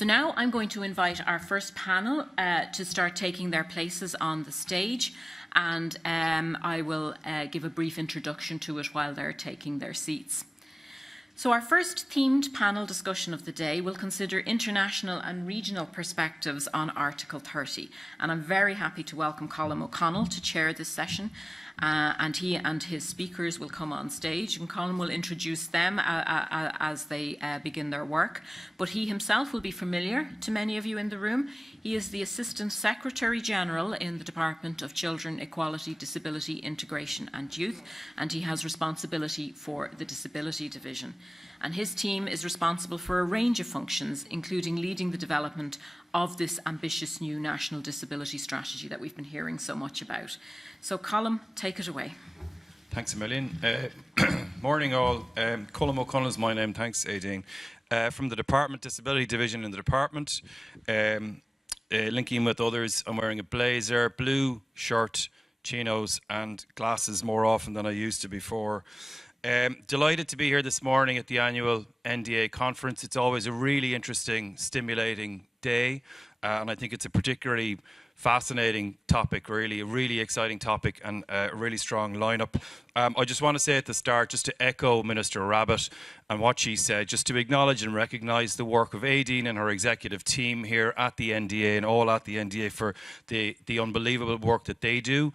So now I'm going to invite our first panel to start taking their places on the stage, and I will give a brief introduction to it while they're taking their seats. So our first themed panel discussion of the day will consider international and regional perspectives on Article 30. And I'm very happy to welcome Colm O'Connell to chair this session. And he and his speakers will come on stage, and Colm will introduce them as they begin their work. But he himself will be familiar to many of you in the room. He is the Assistant Secretary General in the Department of Children, Equality, Disability, Integration and Youth, and he has responsibility for the Disability Division. And his team is responsible for a range of functions, including leading the development of this ambitious new national disability strategy that we've been hearing so much about. So Colm, take it away. Thanks a million. Morning all. Colm O'Connell is my name. Thanks, Aideen. From the Department Disability Division in the department, linking with others, I'm wearing a blazer, blue shirt, chinos and glasses more often than I used to before. Delighted to be here this morning at the annual NDA Conference. It's always a really interesting, stimulating day, and I think it's a particularly fascinating topic, really, a really exciting topic and a really strong lineup. I just want to say at the start, just to echo Minister Rabbitte and what she said, just to acknowledge and recognise the work of Aideen and her executive team here at the NDA and all at the NDA for the unbelievable work that they do.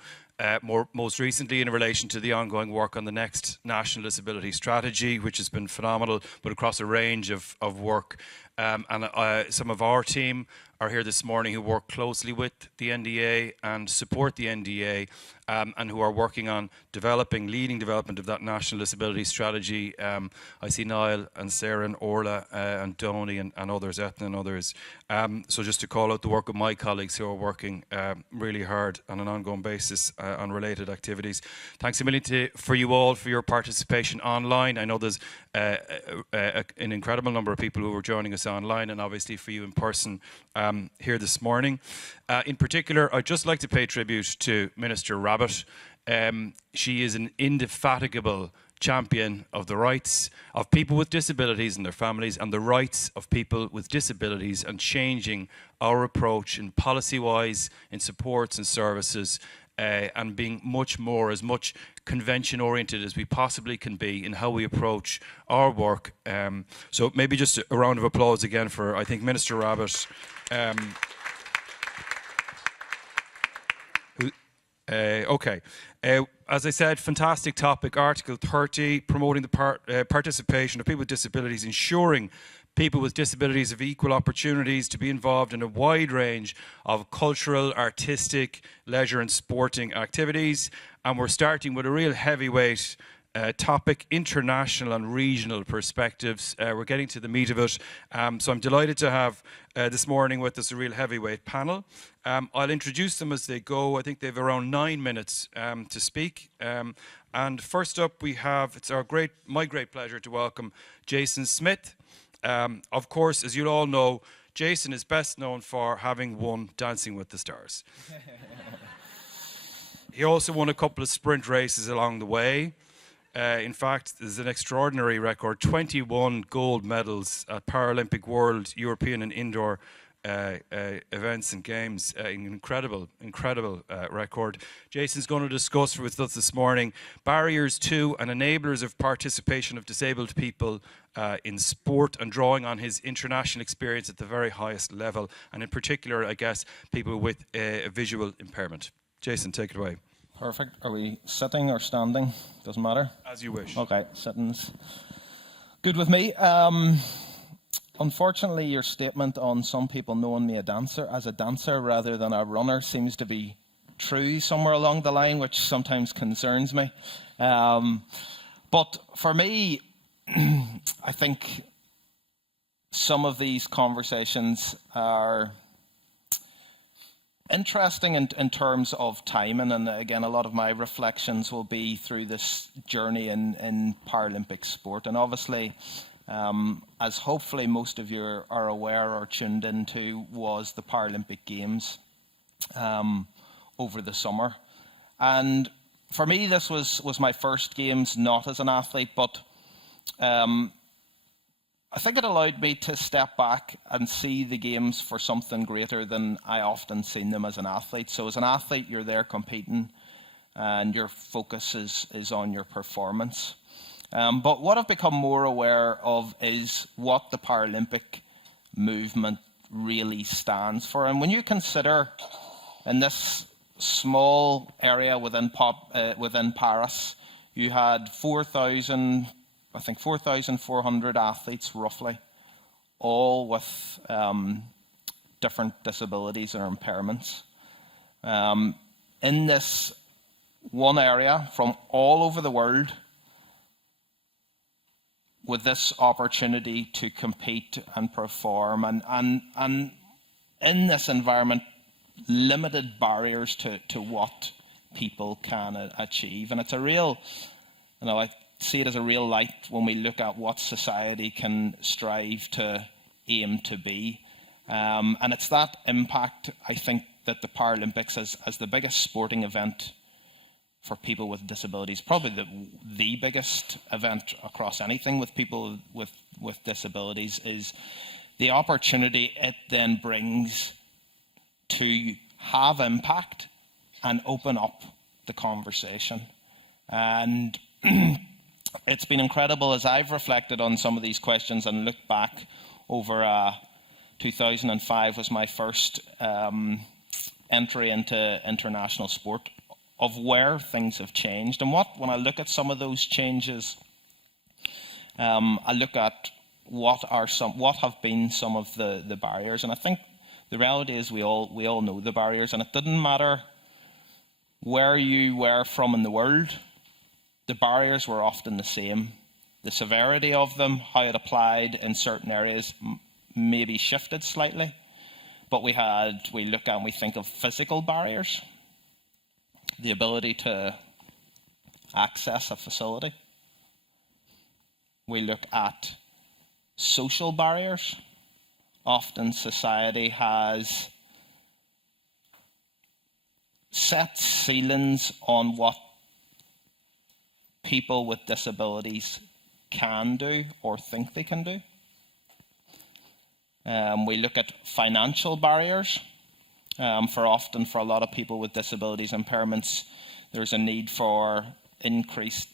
Most recently in relation to the ongoing work on the next National Disability Strategy, which has been phenomenal, but across a range of work. Some of our team are here this morning who work closely with the NDA and support the NDA and who are working on leading development of that National Disability Strategy. I see Niall and Sarah and Orla and Donny and others, Etna and others. So just to call out the work of my colleagues who are working really hard on an ongoing basis on related activities. Thanks a million for you all for your participation online. I know there's an incredible number of people who are joining us online, and obviously for you in person here this morning. In particular, I'd just like to pay tribute to Minister Rabbitte. She is an indefatigable champion of the rights of people with disabilities and their families, and the rights of people with disabilities, and changing our approach in policy-wise, in supports and services, and being much convention-oriented as we possibly can be in how we approach our work. So maybe just a round of applause again for, I think, Minister Rabbitte. Okay. As I said, fantastic topic, Article 30, promoting the participation of people with disabilities, ensuring people with disabilities have equal opportunities to be involved in a wide range of cultural, artistic, leisure and sporting activities. And we're starting with a real heavyweight topic, international and regional perspectives. We're getting to the meat of it. So I'm delighted to have this morning with us a real heavyweight panel. I'll introduce them as they go. I think they have around 9 minutes to speak. And first up we have, it's my great pleasure to welcome Jason Smyth. Of course, as you all know, Jason is best known for having won Dancing with the Stars. He also won a couple of sprint races along the way. In fact, there's an extraordinary record, 21 gold medals at Paralympic, World, European and Indoor events and games. An incredible record. Jason's going to discuss with us this morning barriers to and enablers of participation of disabled people in sport, and drawing on his international experience at the very highest level, and in particular, I guess, people with a visual impairment. Jason, take it away. Perfect. Are we sitting or standing? Doesn't matter. As you wish. Okay, sitting's good with me. Unfortunately, your statement on some people knowing me as a dancer rather than a runner seems to be true somewhere along the line, which sometimes concerns me. But for me, I think some of these conversations are interesting in terms of timing, and again, a lot of my reflections will be through this journey in Paralympic sport. And obviously, as hopefully most of you are aware or tuned into, was the Paralympic Games over the summer. And for me, this was my first Games, not as an athlete, but I think it allowed me to step back and see the games for something greater than I often seen them as an athlete. So as an athlete, you're there competing and your focus is on your performance. But what I've become more aware of is what the Paralympic movement really stands for. And when you consider in this small area within Paris, you had 4,400 athletes roughly, all with different disabilities or impairments. In this one area from all over the world, with this opportunity to compete and perform, and in this environment, limited barriers to what people can achieve. And it's a real, I see it as a real light when we look at what society can strive to aim to be. And it's that impact, I think, that the Paralympics as the biggest sporting event for people with disabilities, probably the biggest event across anything with people with disabilities, is the opportunity it then brings to have impact and open up the conversation. And it's been incredible as I've reflected on some of these questions and looked back over 2005 was my first entry into international sport, of where things have changed. And when I look at some of those changes, I look at what have been some of the barriers. And I think the reality is we all know the barriers, and it didn't matter where you were from in the world, the barriers were often the same. The severity of them, how it applied in certain areas, maybe shifted slightly. But we look at and we think of physical barriers, the ability to access a facility. We look at social barriers. Often society has set ceilings on what people with disabilities can do or think they can do. We look at financial barriers. For a lot of people with disabilities impairments, there's a need for increased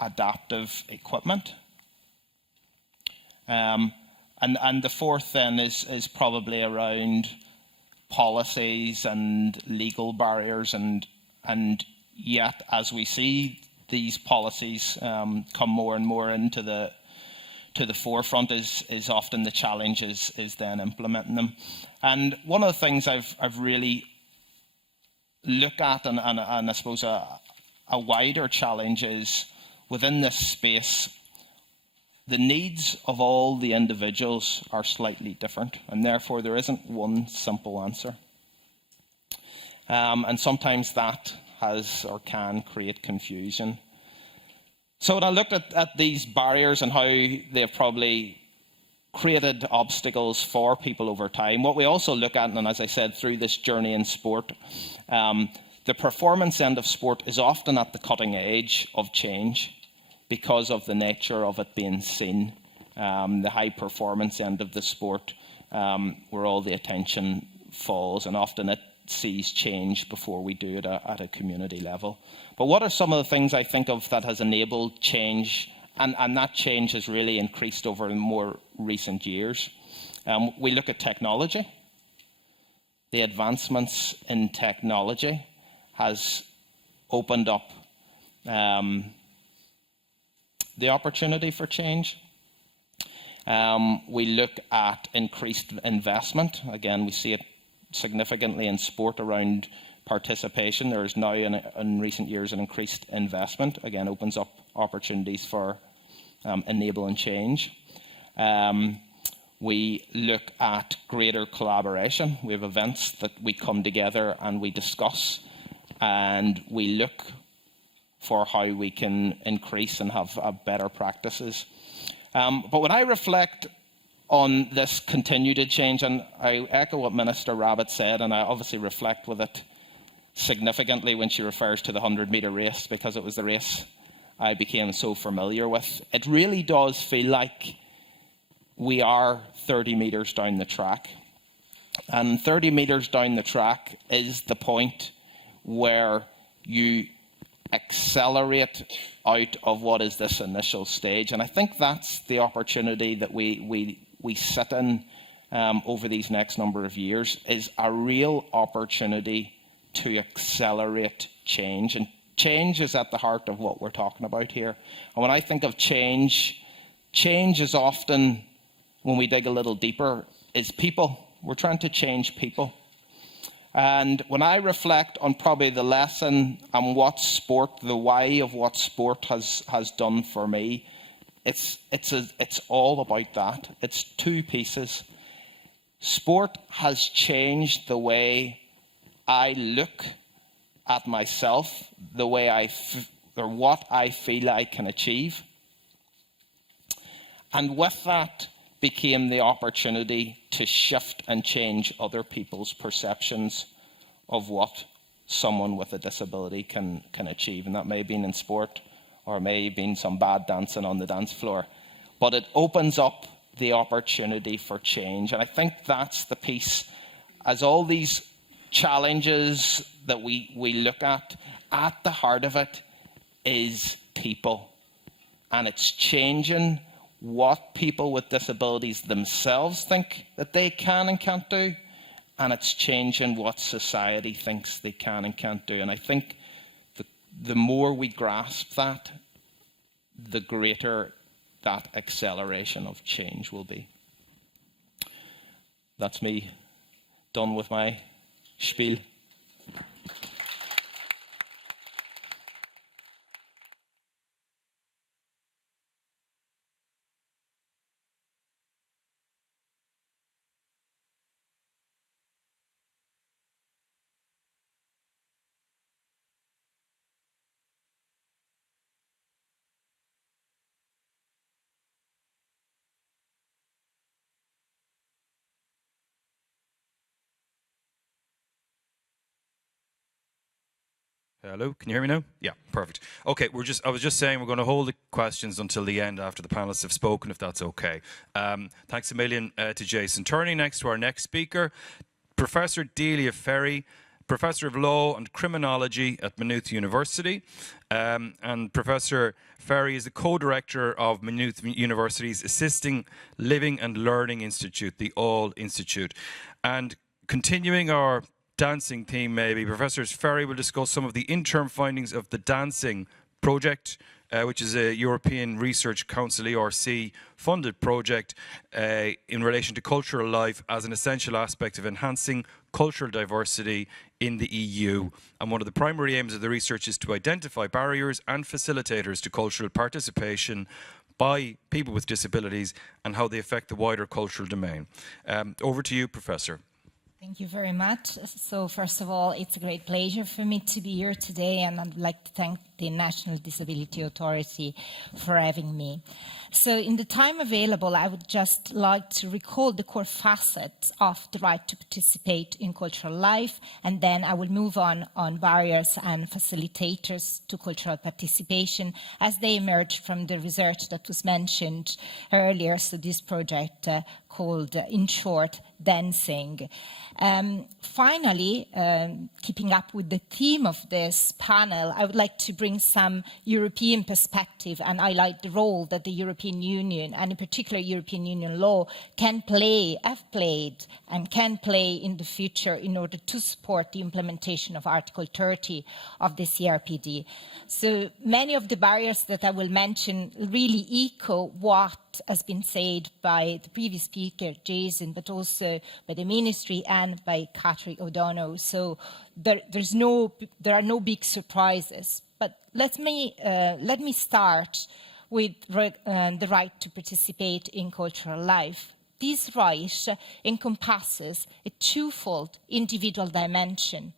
adaptive equipment. And the fourth then is probably around policies and legal barriers, and yet as we see these policies come more and more into the forefront, is often the challenge is then implementing them. And one of the things I've really looked at, and I suppose a wider challenge, is within this space, the needs of all the individuals are slightly different, and therefore there isn't one simple answer. And sometimes that has or can create confusion. So when I looked at these barriers and how they've probably created obstacles for people over time, what we also look at, and as I said, through this journey in sport, the performance end of sport is often at the cutting edge of change because of the nature of it being seen. The high performance end of the sport, where all the attention falls, and often it sees change before we do it at a community level. But what are some of the things I think of that has enabled change, and that change has really increased over more recent years? We look at technology. The advancements in technology has opened up the opportunity for change. We look at increased investment. Again, we see it significantly in sport around participation. There is now, in recent years, an increased investment. Again, opens up opportunities for enabling change. We look at greater collaboration. We have events that we come together and we discuss, and we look for how we can increase and have better practices. But when I reflect on this continued change, and I echo what Minister Rabbitt said, and I obviously reflect with it significantly when she refers to the 100-metre race, because it was the race I became so familiar with. It really does feel like we are 30 metres down the track. And 30 metres down the track is the point where you accelerate out of what is this initial stage. And I think that's the opportunity that we sit in over these next number of years, is a real opportunity to accelerate change. And change is at the heart of what we're talking about here. And when I think of change, change is often, when we dig a little deeper, is people. We're trying to change people. And when I reflect on probably the lesson and what sport, the why of what sport has done for me, it's all about that. It's two pieces. Sport has changed the way I look at myself, the way or what I feel I can achieve. And with that became the opportunity to shift and change other people's perceptions of what someone with a disability can achieve. And that may have been in sport, or may have been some bad dancing on the dance floor. But it opens up the opportunity for change. And I think that's the piece, as all these challenges that we look at the heart of it is people. And it's changing what people with disabilities themselves think that they can and can't do, and it's changing what society thinks they can and can't do. And I think the more we grasp that, the greater that acceleration of change will be. That's me done with my spiel. Hello, can you hear me now? Yeah, perfect. Okay, I was just saying we're going to hold the questions until the end after the panelists have spoken, if that's okay. Thanks a million to Jason. Turning next to our next speaker, Professor Delia Ferri, Professor of Law and Criminology at Maynooth University. And Professor Ferri is the co-director of Maynooth University's Assisting Living and Learning Institute, the ALL Institute. And continuing our dancing theme, maybe, Professor Ferri will discuss some of the interim findings of the dancing project, which is a European Research Council ERC funded project in relation to cultural life as an essential aspect of enhancing cultural diversity in the EU. And one of the primary aims of the research is to identify barriers and facilitators to cultural participation by people with disabilities and how they affect the wider cultural domain. Over to you, Professor. Thank you very much. So first of all, it's a great pleasure for me to be here today, and I'd like to thank the National Disability Authority for having me. So in the time available, I would just like to recall the core facets of the right to participate in cultural life, and then I will move on barriers and facilitators to cultural participation as they emerge from the research that was mentioned earlier. So this project called, in short, Dancing. Finally, keeping up with the theme of this panel, I would like to bring some European perspective and highlight the role that the European Union, and in particular European Union law, can play, have played, and can play in the future in order to support the implementation of Article 30 of the CRPD. So many of the barriers that I will mention really echo what has been said by the previous speaker, Jason, but also by the Ministry and by Catherine O'Donnell. So there are no big surprises. But let me start with the right to participate in cultural life. This right encompasses a twofold individual dimension,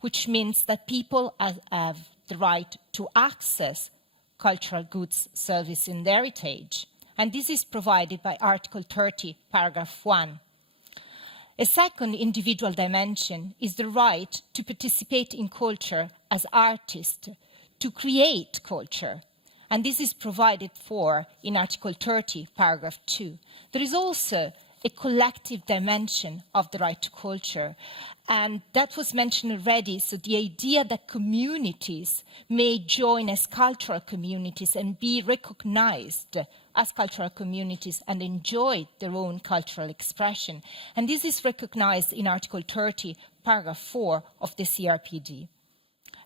which means that people have the right to access cultural goods, service and heritage. And this is provided by Article 30, paragraph 1. A second individual dimension is the right to participate in culture as artists, to create culture. and this is provided for in Article 30, paragraph 2. There is also a collective dimension of the right to culture, and that was mentioned already. So the idea that communities may join as cultural communities and be recognized as cultural communities and enjoy their own cultural expression. And this is recognized in Article 30, paragraph 4 of the CRPD.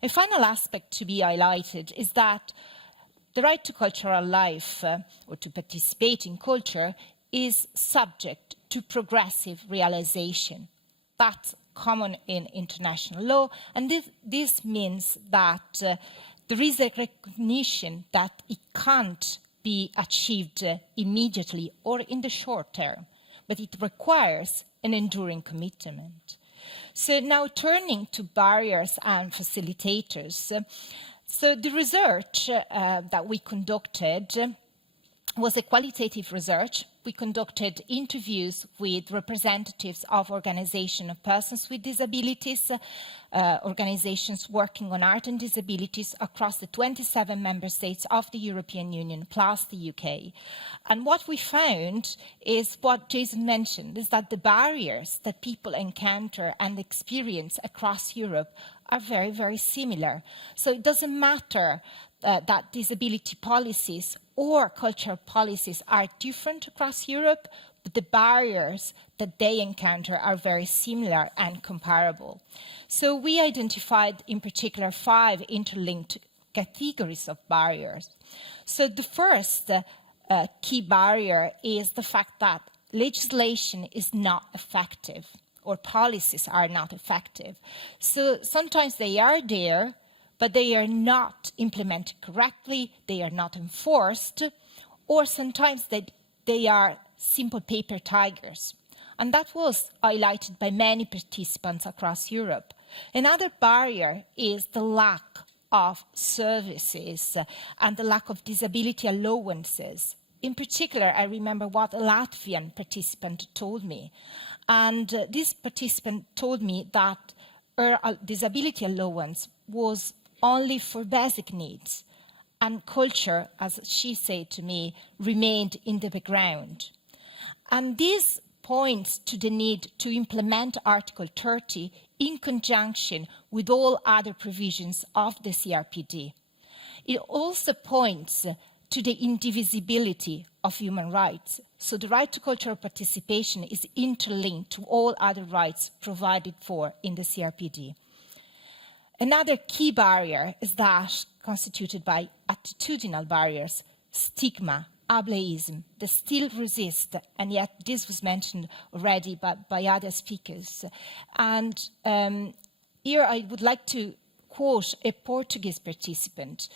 A final aspect to be highlighted is that the right to cultural life, or to participate in culture, is subject to progressive realization. That's common in international law, and this means that there is a recognition that it can't be achieved immediately or in the short term, but it requires an enduring commitment. So now turning to barriers and facilitators. So the research that we conducted was a qualitative research. We conducted interviews with representatives of organizations of persons with disabilities, organizations working on art and disabilities across the 27 member states of the European Union, plus the UK. And what we found is what Jason mentioned, is that the barriers that people encounter and experience across Europe are very, very similar. So it doesn't matter that disability policies or cultural policies are different across Europe, but the barriers that they encounter are very similar and comparable. So we identified in particular 5 interlinked categories of barriers. So the first key barrier is the fact that legislation is not effective, or policies are not effective. So sometimes they are there, but they are not implemented correctly, they are not enforced, or sometimes they are simple paper tigers. And that was highlighted by many participants across Europe. Another barrier is the lack of services and the lack of disability allowances. In particular, I remember what a Latvian participant told me. And this participant told me that her disability allowance was only for basic needs, and culture, as she said to me, remained in the background. And this points to the need to implement Article 30 in conjunction with all other provisions of the CRPD. It also points to the indivisibility of human rights. So the right to cultural participation is interlinked to all other rights provided for in the CRPD. Another key barrier is that constituted by attitudinal barriers, stigma, ableism, that still resist, and yet this was mentioned already by other speakers. And here I would like to quote a Portuguese participant.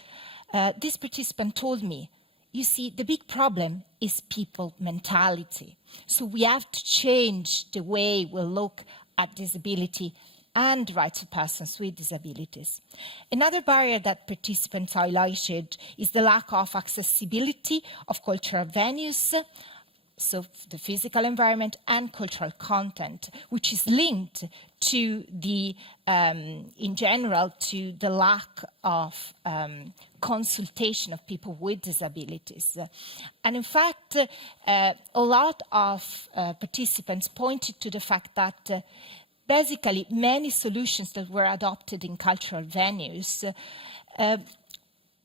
This participant told me, you see, the big problem is people mentality. So we have to change the way we look at disability and rights of persons with disabilities. Another barrier that participants highlighted is the lack of accessibility of cultural venues, so the physical environment and cultural content, which is linked to the, in general, to the lack of consultation of people with disabilities. And in fact, a lot of participants pointed to the fact that basically many solutions that were adopted in cultural venues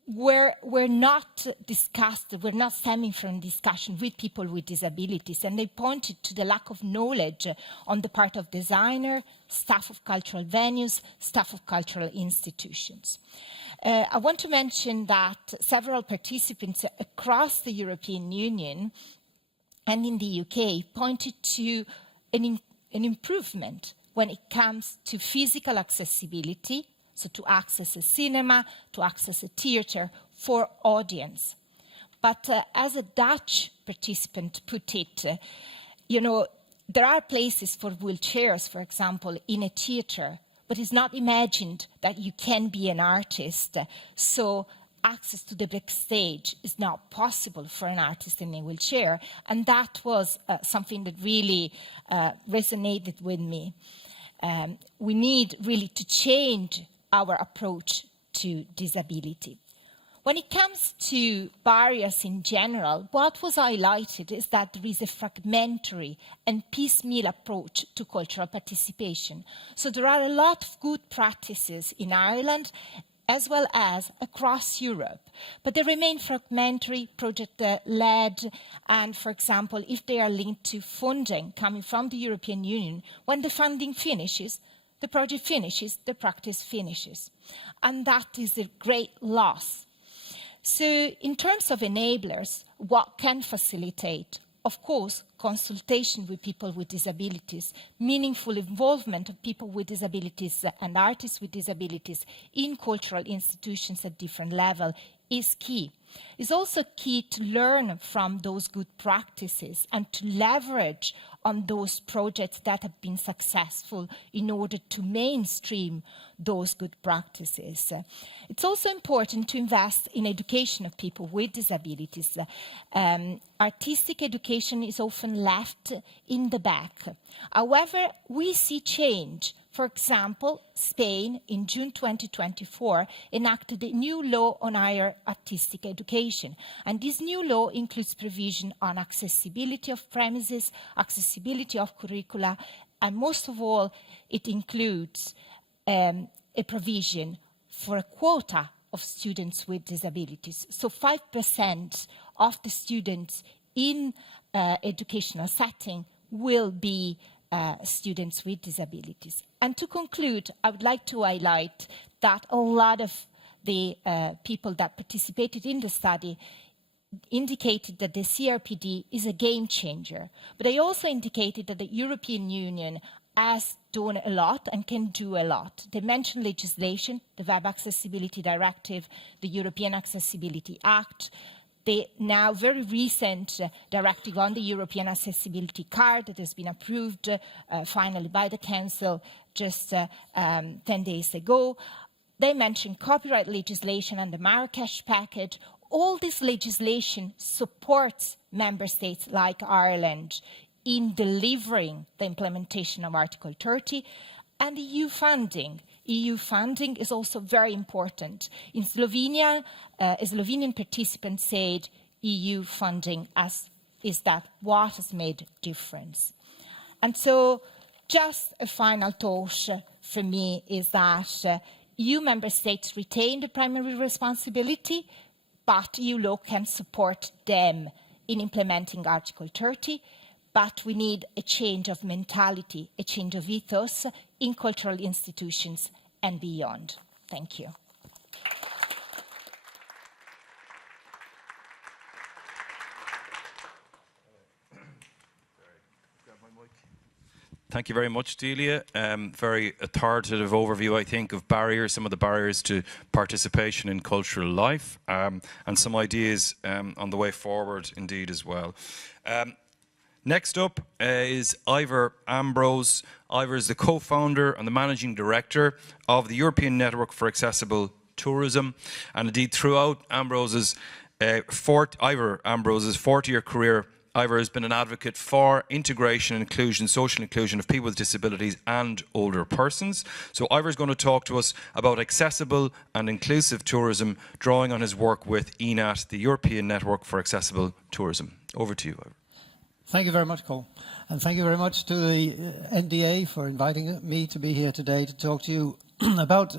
were not discussed, were not stemming from discussion with people with disabilities, and they pointed to the lack of knowledge on the part of designers, staff of cultural venues, staff of cultural institutions. I want to mention that several participants across the European Union and in the UK pointed to an improvement when it comes to physical accessibility, so to access a cinema, to access a theatre for audience. But as a Dutch participant put it, you know, there are places for wheelchairs, for example, in a theatre, but it's not imagined that you can be an artist. So access to the backstage is not possible for an artist in a wheelchair. And that was something that really resonated with me. We need really to change our approach to disability. When it comes to barriers in general, what was highlighted is that there is a fragmentary and piecemeal approach to cultural participation. So there are a lot of good practices in Ireland as well as across Europe, but they remain fragmentary, project-led, and, for example, if they are linked to funding coming from the European Union, when the funding finishes, the project finishes, the practice finishes. And that is a great loss. So in terms of enablers, what can facilitate? Of course, consultation with people with disabilities, meaningful involvement of people with disabilities and artists with disabilities in cultural institutions at different levels is key. It's also key to learn from those good practices and to leverage on those projects that have been successful in order to mainstream those good practices. It's also important to invest in education of people with disabilities. Artistic education is often left in the back. However, we see change. For example, Spain, in June 2024, enacted a new law on higher artistic education. And this new law includes provision on accessibility of premises, accessibility of curricula, and most of all, it includes a provision for a quota of students with disabilities. So 5% of the students in educational setting will be students with disabilities. And to conclude, I would like to highlight that a lot of the people that participated in the study indicated that the CRPD is a game changer. But they also indicated that the European Union has done a lot and can do a lot. They mentioned legislation, the Web Accessibility Directive, the European Accessibility Act, the now very recent directive on the European Accessibility Card that has been approved finally by the Council just 10 days ago. They mentioned copyright legislation and the Marrakesh package. All this legislation supports member states like Ireland in delivering the implementation of Article 30 and EU funding. EU funding is also very important. In Slovenia, a Slovenian participant said EU funding is that what has made difference. And so just a final thought for me is that EU member states retain the primary responsibility, but EU law can support them in implementing Article 30. But we need a change of mentality, a change of ethos in cultural institutions and beyond. Thank you. Thank you very much, Delia. Very authoritative overview, I think, of barriers, some of the barriers to participation in cultural life, and some ideas on the way forward, indeed, as well. Next up is Ivor Ambrose. Ivor is the co-founder and the managing director of the European Network for Accessible Tourism. And indeed, throughout Ambrose's Ivor Ambrose's 40-year career, Ivor has been an advocate for integration and inclusion, social inclusion of people with disabilities and older persons. So Ivor is going to talk to us about accessible and inclusive tourism, drawing on his work with ENAT, the European Network for Accessible Tourism. Over to you, Ivor. Thank you very much, Colm. And thank you very much to the NDA for inviting me to be here today to talk to you about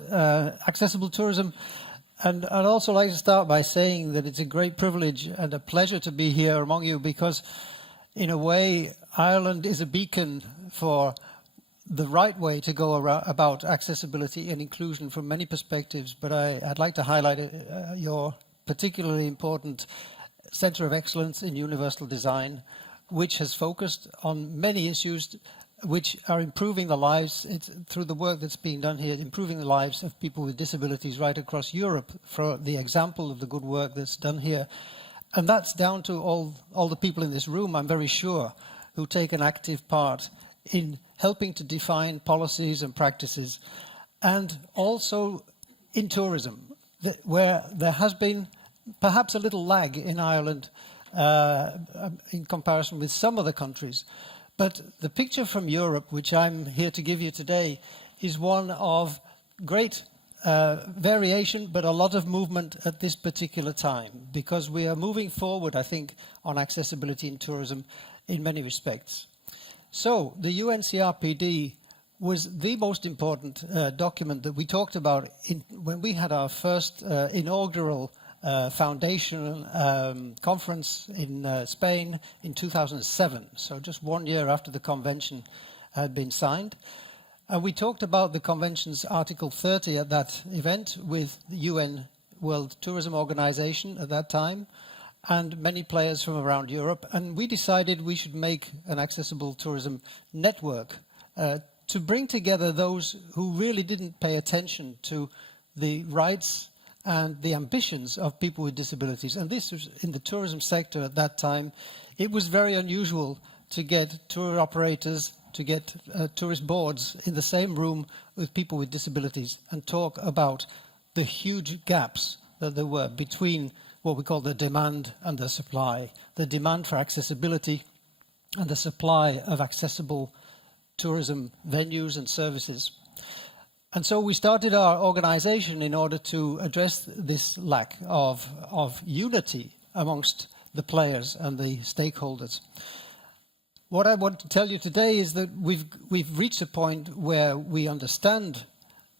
accessible tourism. And I'd also like to start by saying that it's a great privilege and a pleasure to be here among you because, in a way, Ireland is a beacon for the right way to go about accessibility and inclusion from many perspectives. But I'd like to highlight your particularly important Centre of Excellence in Universal Design, which has focused on many issues which are improving the lives, through the work that's being done here, improving the lives of people with disabilities right across Europe, for the example of the good work that's done here. And that's down to all the people in this room, I'm very sure, who take an active part in helping to define policies and practices. And also in tourism, where there has been perhaps a little lag in Ireland in comparison with some other countries. But the picture from Europe, which I'm here to give you today, is one of great variation, but a lot of movement at this particular time, because we are moving forward, I think, on accessibility in tourism in many respects. So the UNCRPD was the most important document that we talked about when we had our first inaugural foundational conference in Spain in 2007, so just 1 year after the convention had been signed. And we talked about the convention's Article 30 at that event with the UN World Tourism Organization at that time, and many players from around Europe. And we decided we should make an accessible tourism network to bring together those who really didn't pay attention to the rights and the ambitions of people with disabilities. And this was in the tourism sector at that time. It was very unusual to get tour operators, to get tourist boards in the same room with people with disabilities and talk about the huge gaps that there were between what we call the demand and the supply, the demand for accessibility and the supply of accessible tourism venues and services. And so we started our organization in order to address this lack of unity amongst the players and the stakeholders. What I want to tell you today is that we've reached a point where we understand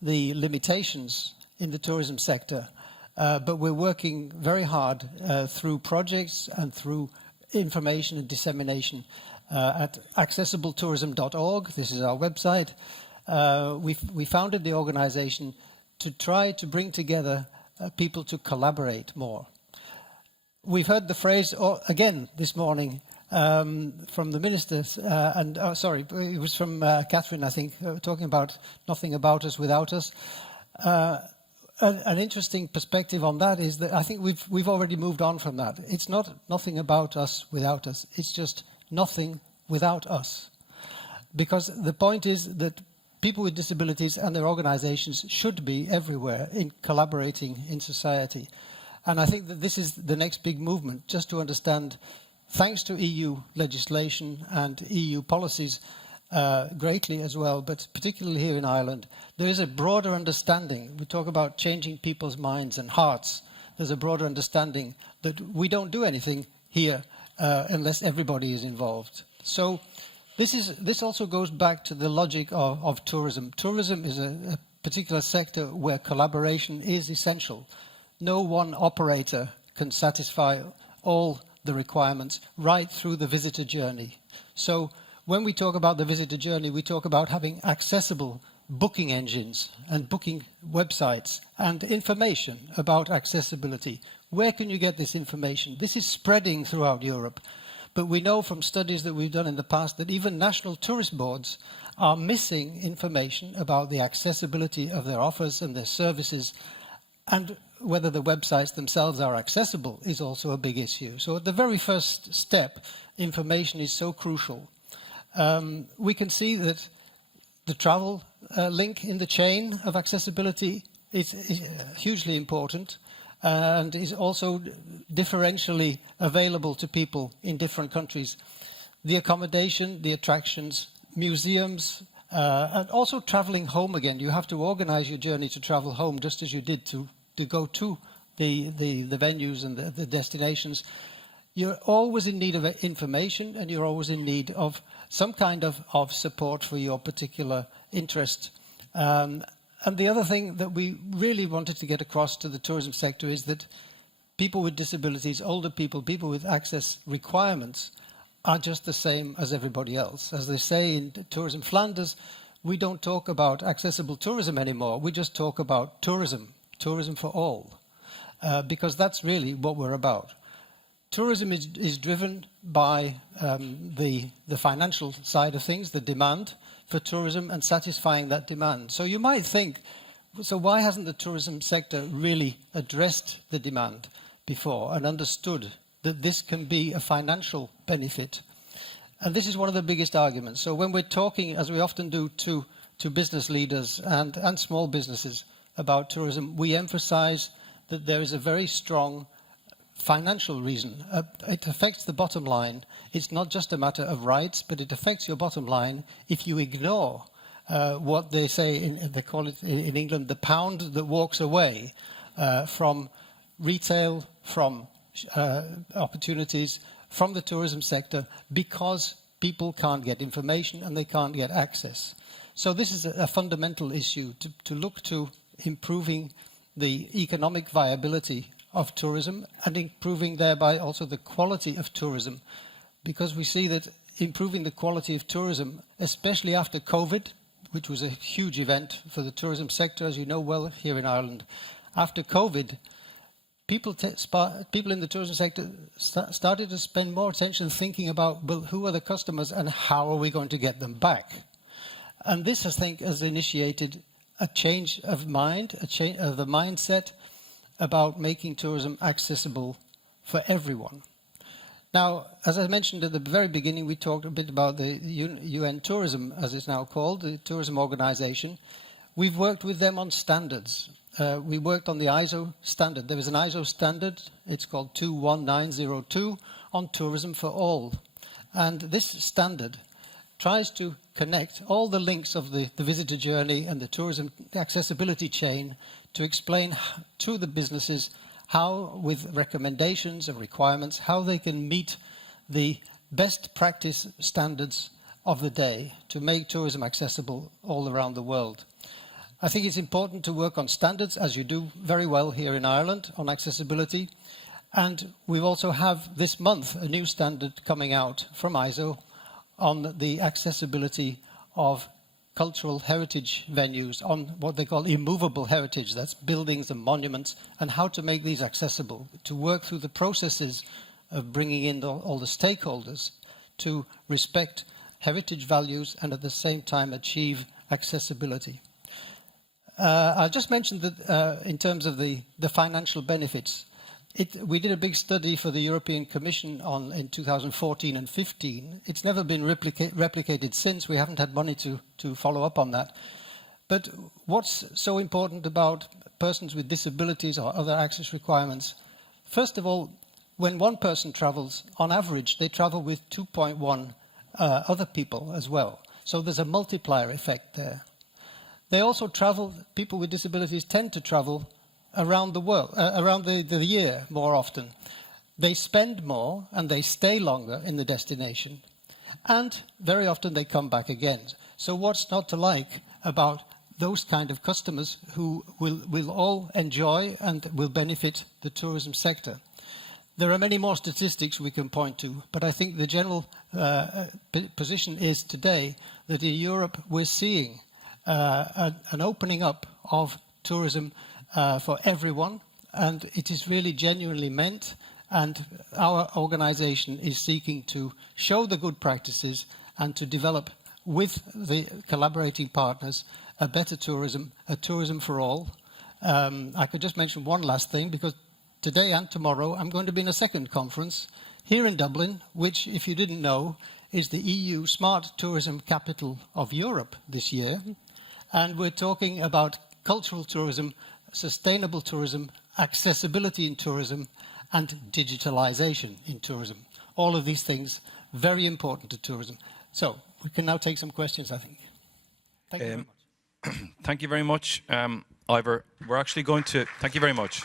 the limitations in the tourism sector, but we're working very hard through projects and through information and dissemination at accessibletourism.org. This is our website. We founded the organization to try to bring together people to collaborate more. We've heard the phrase again this morning from the ministers, sorry, it was from Catherine, I think, talking about nothing about us without us. An interesting perspective on that is that I think we've already moved on from that. It's not nothing about us without us. It's just nothing without us. Because the point is that people with disabilities and their organizations should be everywhere in collaborating in society. And I think that this is the next big movement, just to understand, thanks to EU legislation and EU policies greatly as well, but particularly here in Ireland, there is a broader understanding. We talk about changing people's minds and hearts. There's a broader understanding that we don't do anything here unless everybody is involved. So this also goes back to the logic of tourism. Tourism is a particular sector where collaboration is essential. No one operator can satisfy all the requirements right through the visitor journey. So when we talk about the visitor journey, we talk about having accessible booking engines and booking websites and information about accessibility. Where can you get this information? This is spreading throughout Europe. But we know from studies that we've done in the past that even national tourist boards are missing information about the accessibility of their offers and their services, and whether the websites themselves are accessible is also a big issue. So at the very first step, information is so crucial. We can see that the travel link in the chain of accessibility is hugely important and is also differentially available to people in different countries. The accommodation, the attractions, museums, and also traveling home again. You have to organize your journey to travel home just as you did to go to the venues and the destinations. You're always in need of information, and you're always in need of some kind of support for your particular interest. And the other thing that we really wanted to get across to the tourism sector is that people with disabilities, older people, people with access requirements are just the same as everybody else. As they say in Tourism Flanders, we don't talk about accessible tourism anymore. We just talk about tourism for all, because that's really what we're about. Tourism is driven by the financial side of things, the demand for tourism and satisfying that demand. So you might think, so why hasn't the tourism sector really addressed the demand before and understood that this can be a financial benefit? And this is one of the biggest arguments. So when we're talking, as we often do, to business leaders and small businesses about tourism, we emphasize that there is a very strong financial reason. It affects the bottom line. It's not just a matter of rights, but it affects your bottom line if you ignore what they say, they call it in England, the pound that walks away from retail, from opportunities, from the tourism sector, because people can't get information and they can't get access. So this is a fundamental issue to look to improving the economic viability of tourism and improving thereby also the quality of tourism, because we see that improving the quality of tourism, especially after COVID, which was a huge event for the tourism sector, as you know well here in Ireland. After COVID, people in the tourism sector started to spend more attention thinking about, well, who are the customers and how are we going to get them back? And this, I think, has initiated a change of mind, a change of the mindset about making tourism accessible for everyone. Now, as I mentioned at the very beginning, we talked a bit about the UN Tourism, as it's now called, the tourism organization. We've worked with them on standards. We worked on the ISO standard. There was an ISO standard, it's called 21902, on tourism for all. And this standard tries to connect all the links of the visitor journey and the tourism accessibility chain to explain to the businesses how, with recommendations and requirements, how they can meet the best practice standards of the day to make tourism accessible all around the world. I think it's important to work on standards, as you do very well here in Ireland, on accessibility. And we also have this month a new standard coming out from ISO on the accessibility of cultural heritage venues, on what they call immovable heritage, that's buildings and monuments, and how to make these accessible, to work through the processes of bringing in all the stakeholders to respect heritage values and at the same time achieve accessibility. I just mentioned that in terms of the financial benefits, we did a big study for the European Commission in 2014 and 15. It's never been replicated since. We haven't had money to follow up on that. But what's so important about persons with disabilities or other access requirements? First of all, when one person travels, on average, they travel with 2.1 other people as well. So there's a multiplier effect there. They also travel, people with disabilities tend to travel around the world, around the year more often. They spend more and they stay longer in the destination. And very often they come back again. So what's not to like about those kind of customers who will all enjoy and will benefit the tourism sector? There are many more statistics we can point to, but I think the general position is today that in Europe we're seeing an opening up of tourism for everyone, and it is really genuinely meant, and our organization is seeking to show the good practices and to develop with the collaborating partners a better tourism, a tourism for all. I could just mention one last thing, because today and tomorrow I'm going to be in a second conference here in Dublin, which, if you didn't know, is the EU Smart Tourism Capital of Europe this year. And we're talking about cultural tourism, sustainable tourism, accessibility in tourism, and digitalization in tourism. All of these things very important to tourism. So we can now take some questions, I think. Thank you very much. Thank you very much, Ivor. We're actually going to... Thank you very much.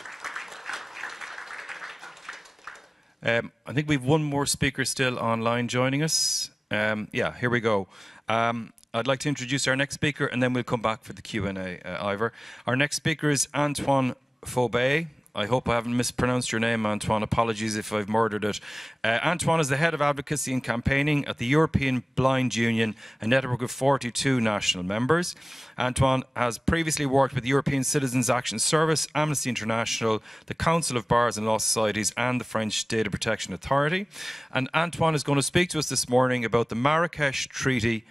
I think we've one more speaker still online joining us. Yeah, here we go. I'd like to introduce our next speaker, and then we'll come back for the Q&A, Ivor. Our next speaker is Antoine Fobe. I hope I haven't mispronounced your name, Antoine. Apologies if I've murdered it. Antoine is the head of advocacy and campaigning at the European Blind Union, a network of 42 national members. Antoine has previously worked with the European Citizens Action Service, Amnesty International, the Council of Bars and Law Societies, and the French Data Protection Authority. And Antoine is going to speak to us this morning about the Marrakesh Treaty,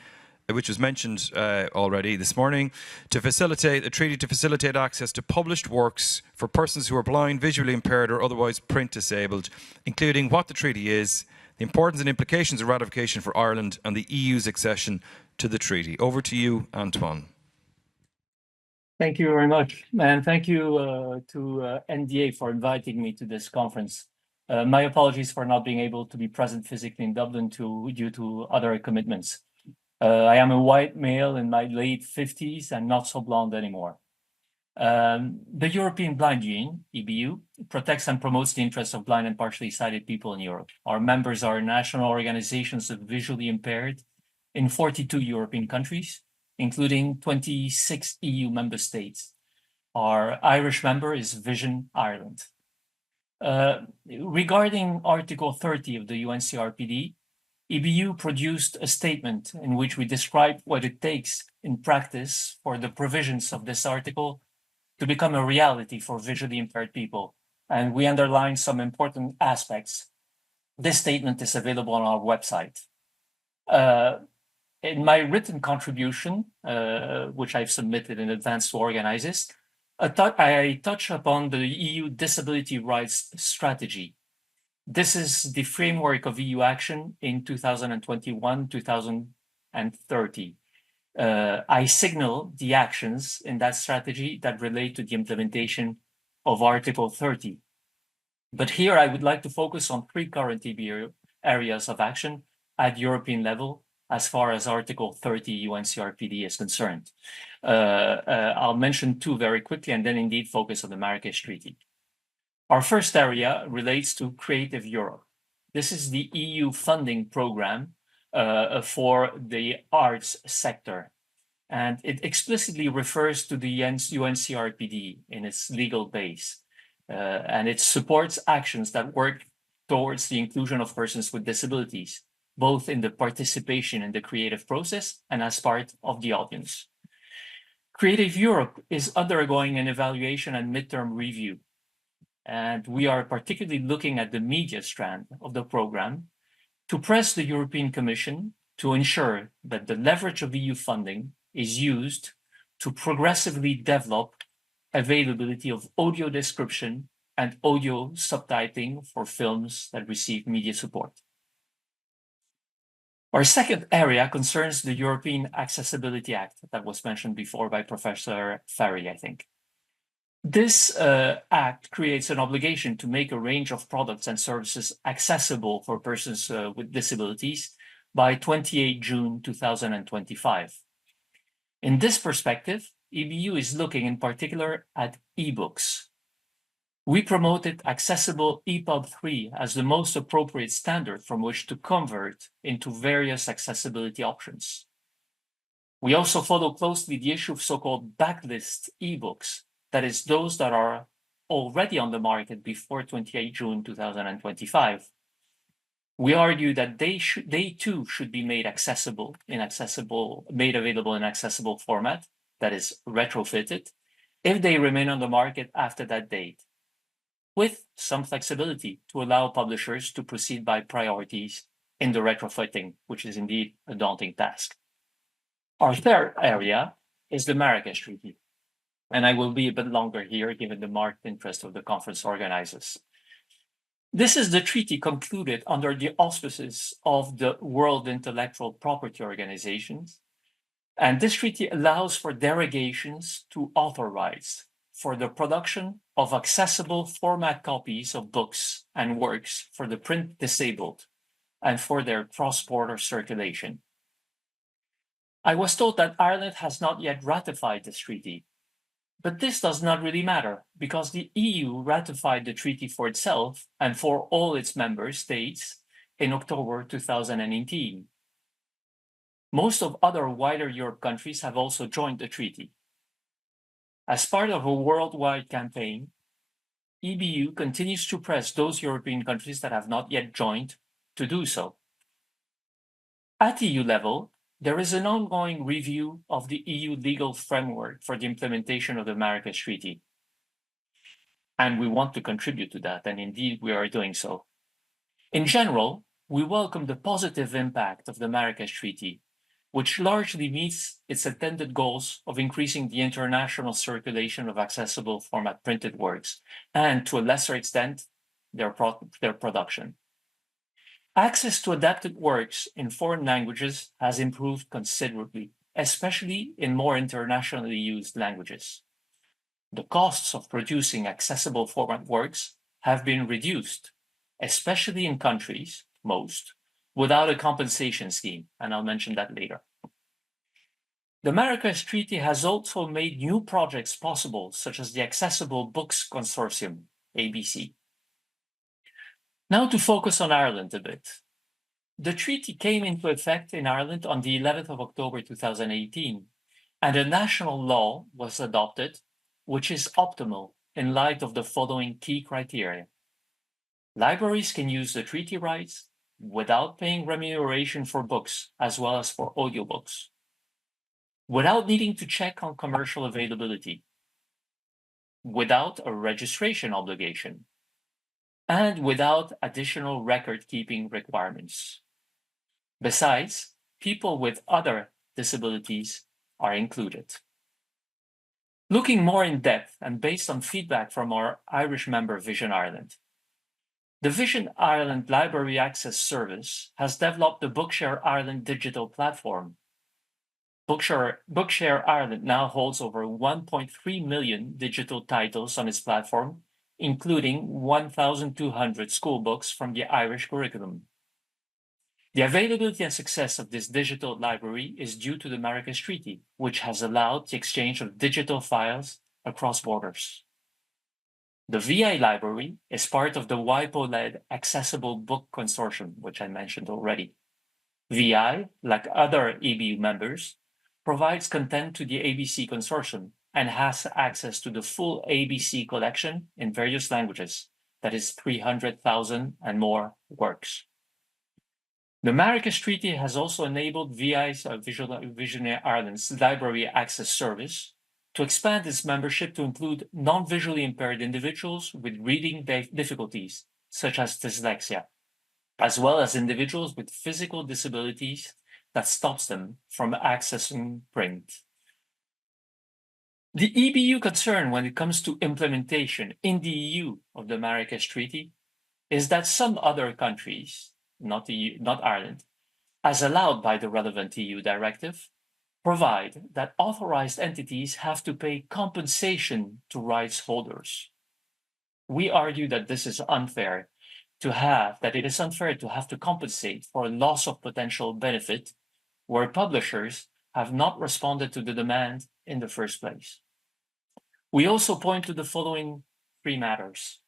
which was mentioned already this morning, a treaty to facilitate access to published works for persons who are blind, visually impaired or otherwise print disabled, including what the treaty is, the importance and implications of ratification for Ireland and the EU's accession to the treaty. Over to you, Antoine. Thank you very much, and thank you to NDA for inviting me to this conference. My apologies for not being able to be present physically in Dublin due to other commitments. I am a white male in my late 50s and not so blonde anymore. The European Blind Union, EBU, protects and promotes the interests of blind and partially sighted people in Europe. Our members are national organizations of visually impaired in 42 European countries, including 26 EU member states. Our Irish member is Vision Ireland. Regarding Article 30 of the UNCRPD, EBU produced a statement in which we describe what it takes in practice for the provisions of this article to become a reality for visually impaired people, and we underline some important aspects. This statement is available on our website. In my written contribution, which I've submitted in advance to organizers, I touch upon the EU Disability Rights Strategy. This is the framework of EU action in 2021-2030. I signal the actions in that strategy that relate to the implementation of Article 30. But here I would like to focus on three current EBU areas of action at European level as far as Article 30 UNCRPD is concerned. I'll mention two very quickly and then indeed focus on the Marrakesh Treaty. Our first area relates to Creative Europe. This is the EU funding program for the arts sector. And it explicitly refers to the UNCRPD in its legal base. And it supports actions that work towards the inclusion of persons with disabilities, both in the participation in the creative process and as part of the audience. Creative Europe is undergoing an evaluation and midterm review. And we are particularly looking at the media strand of the program to press the European Commission to ensure that the leverage of EU funding is used to progressively develop availability of audio description and audio subtitling for films that receive media support. Our second area concerns the European Accessibility Act that was mentioned before by Professor Ferri, I think. This act creates an obligation to make a range of products and services accessible for persons with disabilities by 28 June 2025. In this perspective, EBU is looking in particular at ebooks. We promoted accessible EPUB 3 as the most appropriate standard from which to convert into various accessibility options. We also follow closely the issue of so-called backlist ebooks, that is, those that are already on the market before 28 June 2025. We argue that they too should be made available in accessible format, that is retrofitted, if they remain on the market after that date, with some flexibility to allow publishers to proceed by priorities in the retrofitting, which is indeed a daunting task. Our third area is the Marrakesh Treaty, and I will be a bit longer here given the marked interest of the conference organizers. This is the treaty concluded under the auspices of the World Intellectual Property Organizations, and this treaty allows for derogations to author rights for the production of accessible format copies of books and works for the print disabled and for their cross-border circulation. I was told that Ireland has not yet ratified this treaty, but this does not really matter because the EU ratified the treaty for itself and for all its member states in October 2018. Most of other wider Europe countries have also joined the treaty. As part of a worldwide campaign, EBU continues to press those European countries that have not yet joined to do so. At EU level, there is an ongoing review of the EU legal framework for the implementation of the Marrakesh Treaty. And we want to contribute to that, and indeed we are doing so. In general, we welcome the positive impact of the Marrakesh Treaty, which largely meets its intended goals of increasing the international circulation of accessible format printed works, and to a lesser extent, their production. Access to adapted works in foreign languages has improved considerably, especially in more internationally used languages. The costs of producing accessible format works have been reduced, especially in countries, most, without a compensation scheme, and I'll mention that later. The Marrakesh Treaty has also made new projects possible, such as the Accessible Books Consortium, ABC. Now to focus on Ireland a bit. The treaty came into effect in Ireland on the 11th of October 2018, and a national law was adopted, which is optimal in light of the following key criteria. Libraries can use the treaty rights without paying remuneration for books, as well as for audiobooks, without needing to check on commercial availability, without a registration obligation, and without additional record-keeping requirements. Besides, people with other disabilities are included. Looking more in depth and based on feedback from our Irish member Vision Ireland, the Vision Ireland Library Access Service has developed the Bookshare Ireland digital platform. Bookshare Ireland now holds over 1.3 million digital titles on its platform, including 1,200 school books from the Irish curriculum. The availability and success of this digital library is due to the Marrakesh Treaty, which has allowed the exchange of digital files across borders. The VI library is part of the WIPO-led Accessible Book Consortium, which I mentioned already. VI, like other EBU members, provides content to the ABC Consortium and has access to the full ABC collection in various languages, that is 300,000 and more works. The Marrakesh Treaty has also enabled VI's Vision Ireland's Library Access Service to expand its membership to include non-visually impaired individuals with reading difficulties, such as dyslexia, as well as individuals with physical disabilities that stops them from accessing print. The EBU concern when it comes to implementation in the EU of the Marrakesh Treaty is that some other countries, not Ireland, as allowed by the relevant EU directive, provide that authorized entities have to pay compensation to rights holders. We argue that this is unfair that it is unfair to have to compensate for a loss of potential benefit where publishers have not responded to the demand in the first place. We also point to the following three matters.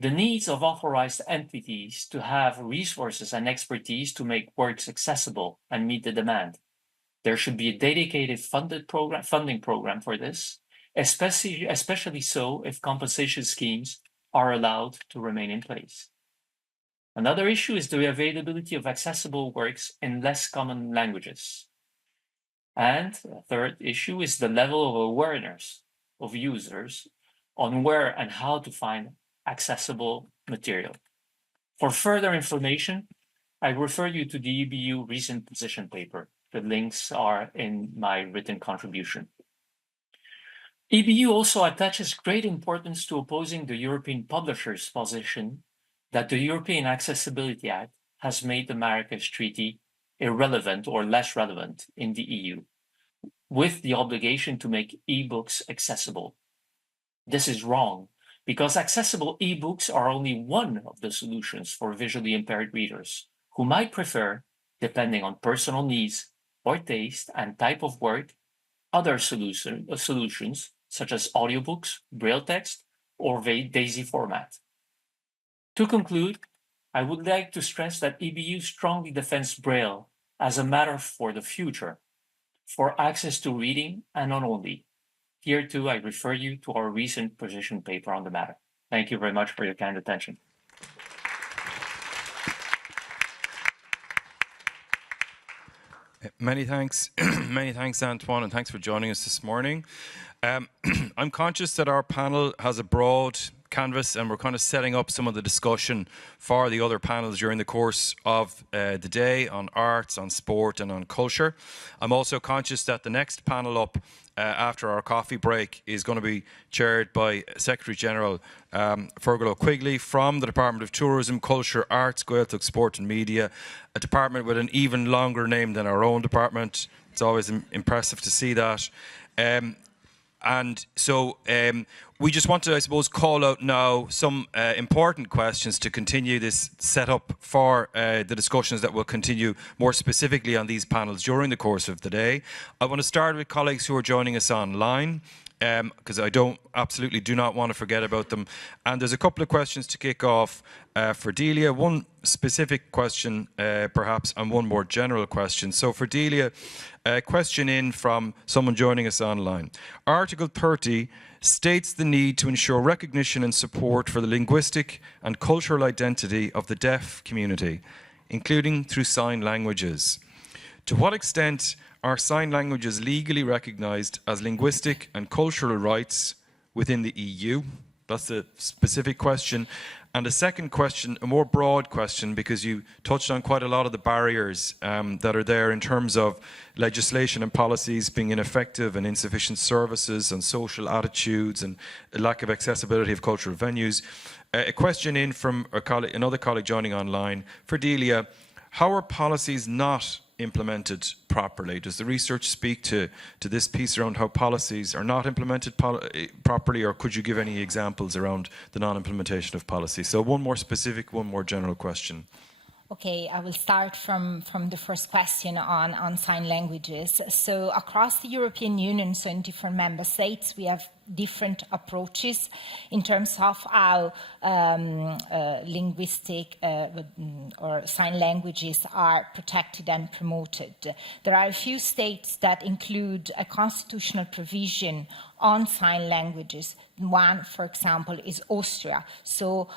The needs of authorized entities to have resources and expertise to make works accessible and meet the demand. There should be a dedicated funding program for this, especially so if compensation schemes are allowed to remain in place. Another issue is the availability of accessible works in less common languages. And a third issue is the level of awareness of users on where and how to find accessible material. For further information, I refer you to the EBU recent position paper. The links are in my written contribution. EBU also attaches great importance to opposing the European publishers' position that the European Accessibility Act has made the Marrakesh Treaty irrelevant or less relevant in the EU, with the obligation to make e-books accessible. This is wrong, because accessible e-books are only one of the solutions for visually impaired readers, who might prefer, depending on personal needs or taste and type of work, other solutions such as audiobooks, braille text, or DAISY format. To conclude, I would like to stress that EBU strongly defends braille as a matter for the future, for access to reading and not only. Here too, I refer you to our recent position paper on the matter. Thank you very much for your kind attention. Many thanks. Many thanks, Antoine, and thanks for joining us this morning. I'm conscious that our panel has a broad canvas and we're kind of setting up some of the discussion for the other panels during the course of the day on arts, on sport and on culture. I'm also conscious that the next panel up after our coffee break is going to be chaired by Secretary General Fergal Quigley from the Department of Tourism, Culture, Arts, Gaeltacht, Sport and Media, a department with an even longer name than our own department. It's always impressive to see that. And so we just want to, I suppose, call out now some important questions to continue this setup for the discussions that will continue more specifically on these panels during the course of the day. I want to start with colleagues who are joining us online, because I absolutely do not want to forget about them. And there's a couple of questions to kick off for Delia, one specific question perhaps, and one more general question. So for Delia, a question in from someone joining us online. Article 30 states the need to ensure recognition and support for the linguistic and cultural identity of the deaf community, including through sign languages. To what extent are sign languages legally recognised as linguistic and cultural rights within the EU? That's a specific question. And a second question, a more broad question, because you touched on quite a lot of the barriers that are there in terms of legislation and policies being ineffective and insufficient services and social attitudes and a lack of accessibility of cultural venues. A question in from another colleague joining online. For Delia, how are policies not implemented properly? Does the research speak to this piece around how policies are not implemented properly, or could you give any examples around the non-implementation of policy? So one more specific, one more general question. Okay, I will start from the first question on sign languages. So across the European Union, so in different member states, we have different approaches in terms of how linguistic or sign languages are protected and promoted. There are a few states that include a constitutional provision on sign languages. One, for example, is Austria. So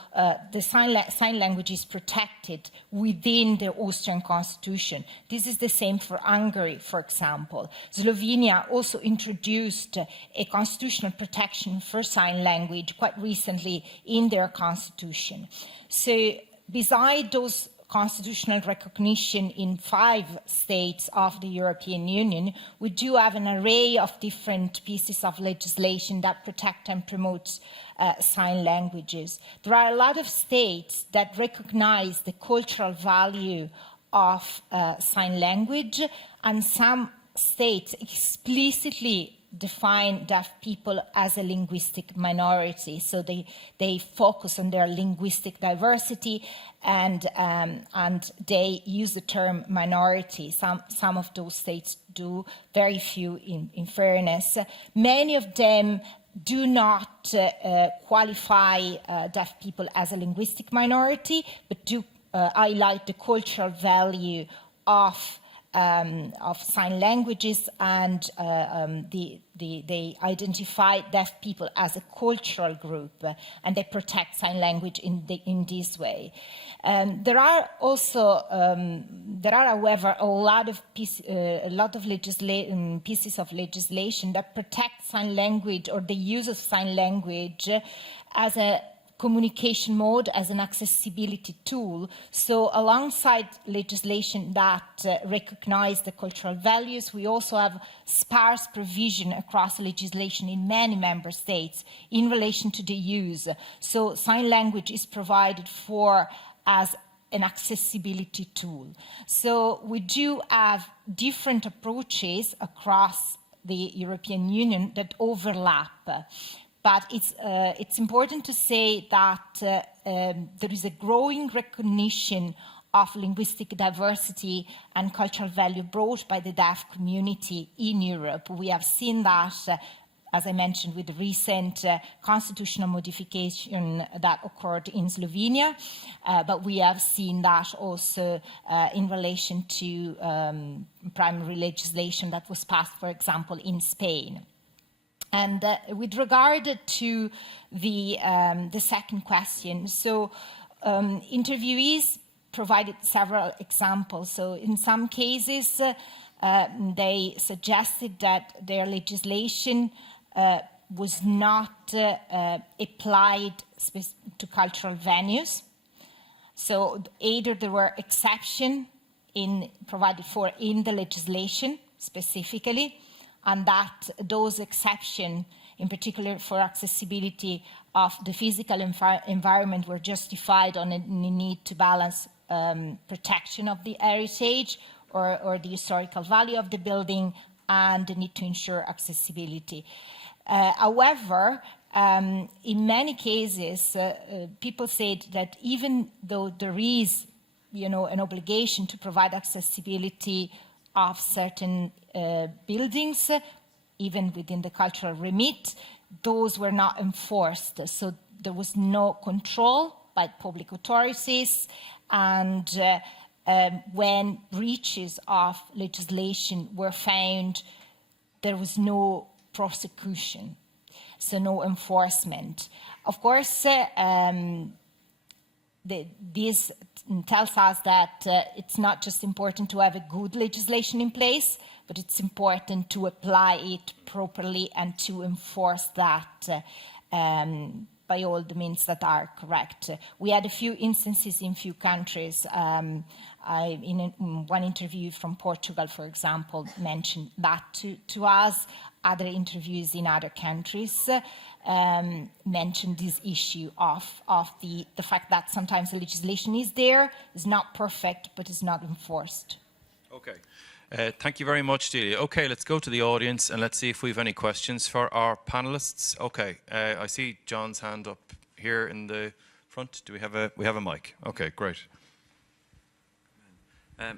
the sign language is protected within the Austrian constitution. This is the same for Hungary, for example. Slovenia also introduced a constitutional protection for sign language quite recently in their constitution. So beside those constitutional recognition in 5 states of the European Union, we do have an array of different pieces of legislation that protect and promote sign languages. There are a lot of states that recognize the cultural value of sign language, and some states explicitly define deaf people as a linguistic minority. So they focus on their linguistic diversity and they use the term minority. Some of those states do, very few in fairness. Many of them do not qualify deaf people as a linguistic minority, but do highlight the cultural value of sign languages, and they identify deaf people as a cultural group, and they protect sign language in this way. There are also, however, a lot of pieces of legislation that protect sign language or the use of sign language as a communication mode, as an accessibility tool. So alongside legislation that recognize the cultural values, we also have sparse provision across legislation in many member states in relation to the use. So sign language is provided for as an accessibility tool. So we do have different approaches across the European Union that overlap. But it's important to say that there is a growing recognition of linguistic diversity and cultural value brought by the deaf community in Europe. We have seen that, as I mentioned, with the recent constitutional modification that occurred in Slovenia, but we have seen that also in relation to primary legislation that was passed, for example, in Spain. And with regard to the second question, so interviewees provided several examples. So in some cases, they suggested that their legislation was not applied to cultural venues. So either there were exceptions provided for in the legislation specifically, and that those exceptions, in particular for accessibility of the physical environment, were justified on a need to balance protection of the heritage or the historical value of the building and the need to ensure accessibility. However, in many cases, people said that even though there is, an obligation to provide accessibility of certain buildings, even within the cultural remit, those were not enforced. So there was no control by public authorities, and when breaches of legislation were found, there was no prosecution, so no enforcement. Of course, this tells us that it's not just important to have a good legislation in place, but it's important to apply it properly and to enforce that by all the means that are correct. We had a few instances in few countries. In one interview from Portugal, for example, mentioned that to us. Other interviews in other countries mentioned this issue of the fact that sometimes the legislation is there, is not perfect, but is not enforced. Okay. Thank you very much, Delia. Okay, let's go to the audience and let's see if we have any questions for our panelists. Okay, I see John's hand up here in the front. Do we have a mic? Okay, great.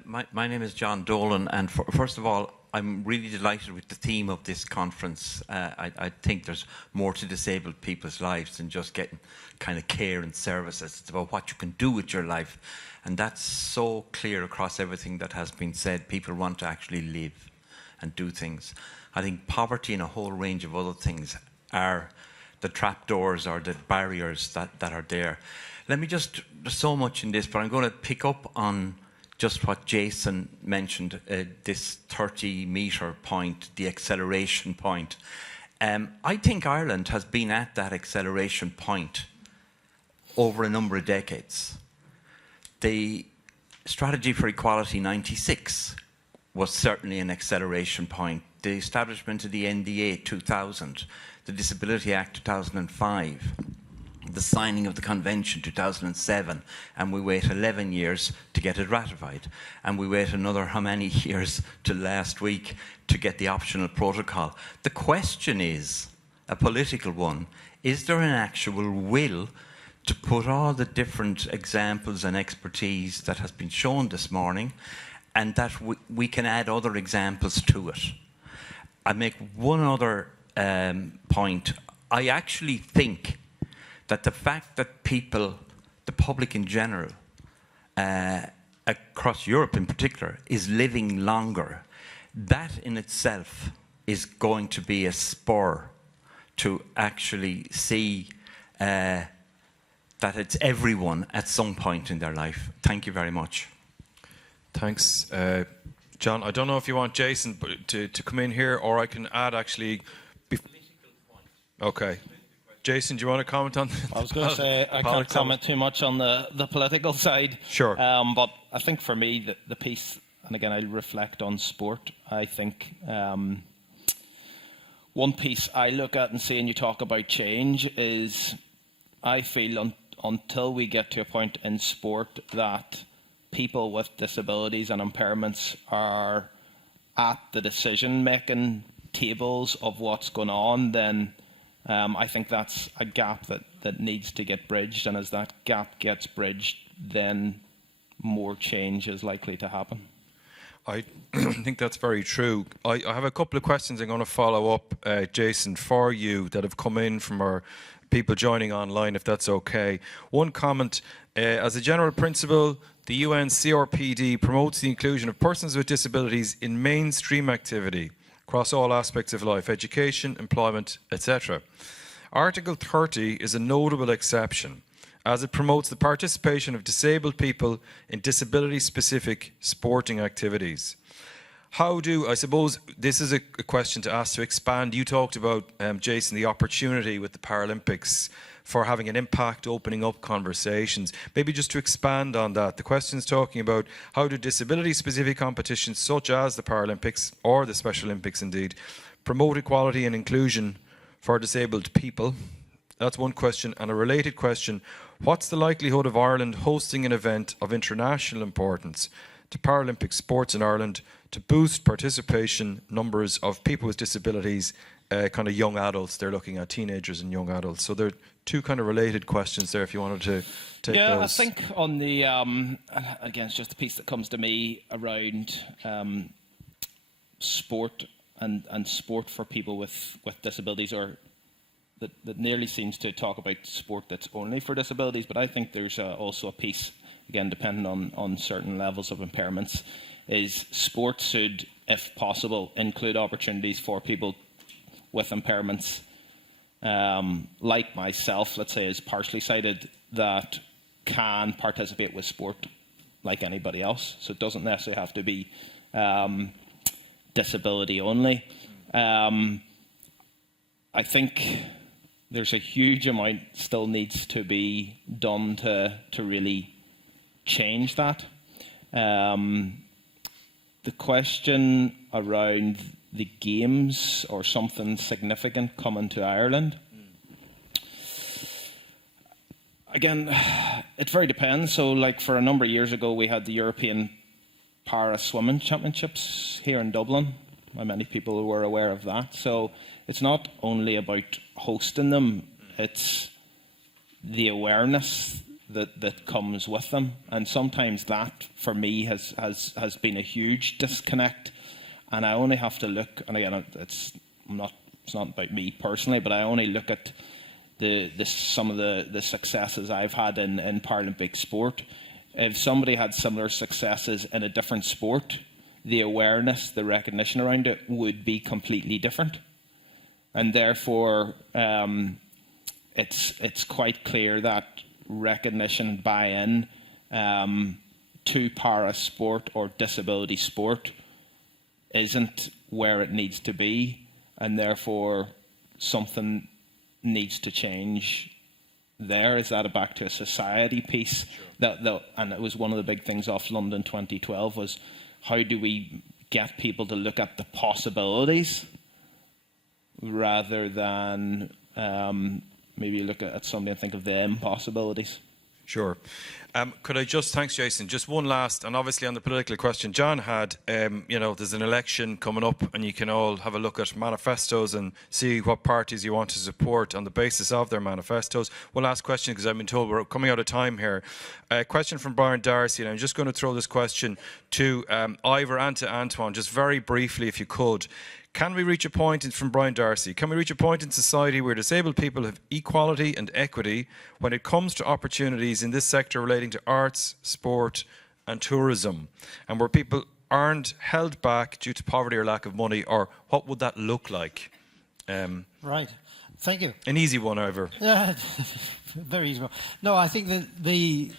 My name is John Dolan, and first of all, I'm really delighted with the theme of this conference. I think there's more to disabled people's lives than just getting kind of care and services. It's about what you can do with your life. And that's so clear across everything that has been said. People want to actually live and do things. I think poverty and a whole range of other things are the trapdoors or the barriers that are there. Let me just, there's so much in this, but I'm going to pick up on just what Jason mentioned, this 30-metre point, the acceleration point. I think Ireland has been at that acceleration point over a number of decades. The Strategy for Equality 96 was certainly an acceleration point. The establishment of the NDA 2000, the Disability Act 2005, the signing of the Convention 2007, and we wait 11 years to get it ratified. And we wait another how many years to last week to get the optional protocol. The question is, a political one, is there an actual will to put all the different examples and expertise that has been shown this morning, and that we can add other examples to it? I make one other point. I actually think that the fact that people, the public in general, across Europe in particular, is living longer, that in itself is going to be a spur to actually see that it's everyone at some point in their life. Thank you very much. Thanks. John, I don't know if you want Jason to come in here, or I can add actually... Okay. Jason, do you want to comment on that? I was going to say I can't comment too much on the political side. Sure. But I think for me, the piece, and again, I'll reflect on sport, I think one piece I look at and see, and you talk about change, is I feel until we get to a point in sport that people with disabilities and impairments are at the decision-making tables of what's going on, then I think that's a gap that needs to get bridged, and as that gap gets bridged, then more change is likely to happen. I think that's very true. I have a couple of questions I'm going to follow up, Jason, for you that have come in from our people joining online, if that's okay. One comment, as a general principle, the UNCRPD promotes the inclusion of persons with disabilities in mainstream activity across all aspects of life, education, employment, etc. Article 30 is a notable exception, as it promotes the participation of disabled people in disability-specific sporting activities. How do, I suppose this is a question to ask to expand. You talked about, Jason, the opportunity with the Paralympics for having an impact, opening up conversations. Maybe just to expand on that, the question is talking about how do disability-specific competitions such as the Paralympics, or the Special Olympics indeed, promote equality and inclusion for disabled people? That's one question. And a related question, what's the likelihood of Ireland hosting an event of international importance to Paralympic sports in Ireland to boost participation numbers of people with disabilities kind of young adults. They're looking at teenagers and young adults. So they're two kind of related questions there if you wanted to take those. Yeah, I think on the, again, it's just a piece that comes to me around sport and sport for people with disabilities, or that nearly seems to talk about sport that's only for disabilities, but I think there's also a piece, again, depending on certain levels of impairments, is sport should, if possible, include opportunities for people with impairments, like myself, let's say, is partially sighted, that can participate with sport like anybody else. So it doesn't necessarily have to be disability only. I think there's a huge amount still needs to be done to really change that. The question around the games or something significant coming to Ireland, again, it very depends. So, like, for a number of years ago, we had the European Para Swimming Championships here in Dublin. How many people were aware of that? So it's not only about hosting them, it's the awareness that comes with them. And sometimes that, for me, has been a huge disconnect. And I only have to look, and again, it's not about me personally, but I only look at some of the successes I've had in Paralympic sport. If somebody had similar successes in a different sport, the awareness, the recognition around it would be completely different. And therefore, it's quite clear that recognition, buy-in to para sport or disability sport isn't where it needs to be, and therefore something needs to change there. Is that back to a society piece? Sure. And it was one of the big things off London 2012 was, how do we get people to look at the possibilities rather than maybe look at somebody and think of the impossibilities? Sure. Could I just, thanks Jason, just one last, and obviously on the political question, John had, there's an election coming up and you can all have a look at manifestos and see what parties you want to support on the basis of their manifestos. One last question, because I've been told we're coming out of time here. A question from Brian Darcy, and I'm just going to throw this question to Ivor and to Antoine, just very briefly if you could. Can we reach a point, from Brian Darcy, can we reach a point in society where disabled people have equality and equity when it comes to opportunities in this sector relating to arts, sport and tourism, and where people aren't held back due to poverty or lack of money, or what would that look like? Right. Thank you. An easy one, Ivor. Yeah, very easy one. No, I think that the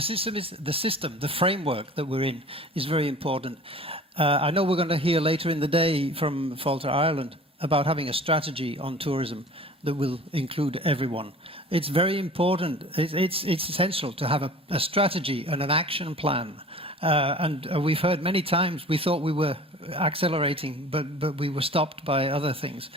system, the framework that we're in is very important. I know we're going to hear later in the day from Falter Ireland about having a strategy on tourism that will include everyone. It's very important. It's essential to have a strategy and an action plan. And we've heard many times we thought we were accelerating, but we were stopped by other things.